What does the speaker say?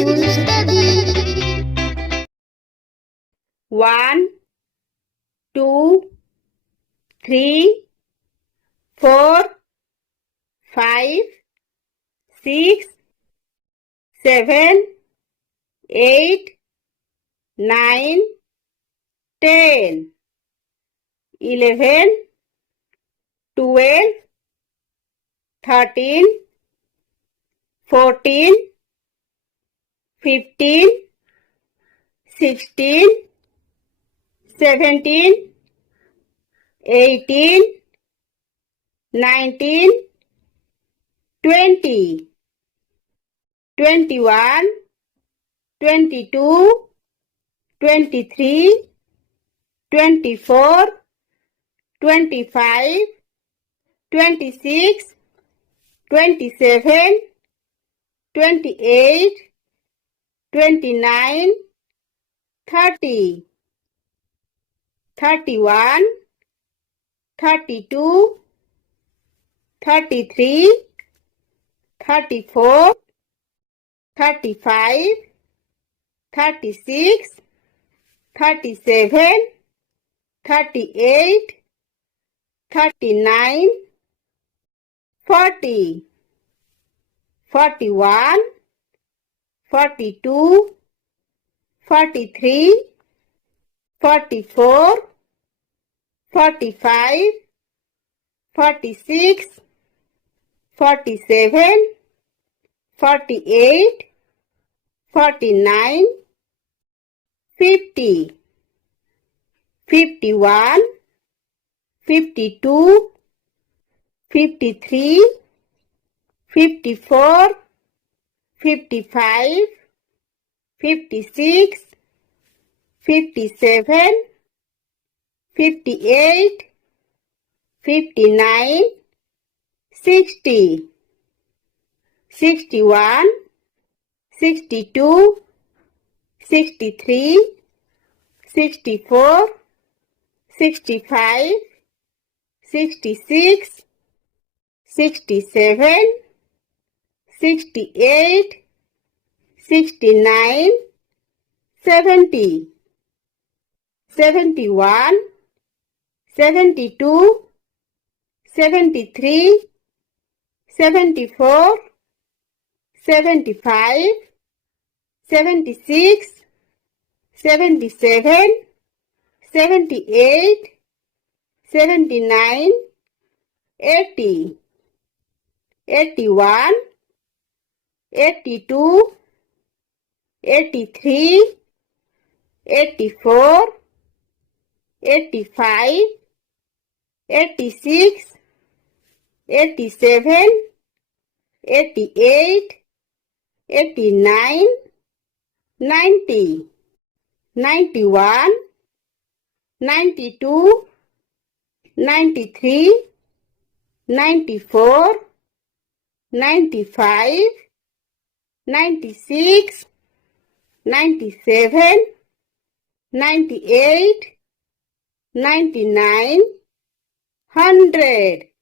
to study. 1, 2, 3, 4, 5, 6, 7, 8, 9, 10, 11, 12, 13, 14, 15, 16, 17, 18, 19, 20, 21, 22, 23, 24, 25, 26, 27, 28, 29, 30, 31, 32, 33, 34, 35, 36, 37, 38, 39, 40, 41, 42, 43, 44, 45, 46, 47, 48, 49, 50, 51, 52, 53, 54, 55, 56, 57, 58, 59, 60, 61, 62, 63, 64, 65, 66, 67, 68, 69, 70, 71, 72, 73, 74, 75, 76, 77, 78, 79, 80, 81, 82, 83, 84, 85, 86, 87, 88, 89, 90, 91, 92, 93, 94, 95, 96, 97, 98, 99, 100.